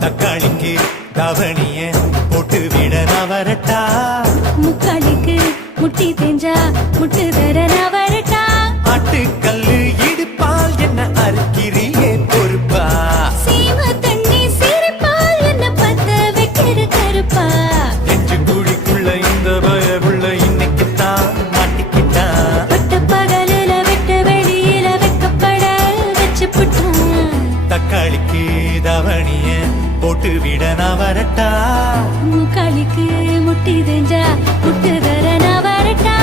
தக்காளிக்கு தவணிய போட்டு விட நான் வரட்டா முக்காளிக்கு முட்டி தேஞ்சா முட்டு தர நான் வரட்டா ஆட்டுக்கல்லு இடுப்பால் என்ன அறுக்கிறியே பொறுப்பா சீம தண்ணி சிரிப்பால் என்ன பத்த வைக்கிற கருப்பா நெஞ்சு குழிக்குள்ள இந்த பயவுள்ள இன்னைக்குத்தான் மாட்டிக்கிட்டான் பட்ட பகலில வெட்ட வெளியில வைக்கப்பட வச்சு புட்டான் தக்காளிக்கு தவணிய போட்டு விட நான் வரட்டா முக்காளிக்கு முட்டி தேஞ்சா முட்டு தர நான் வரட்டா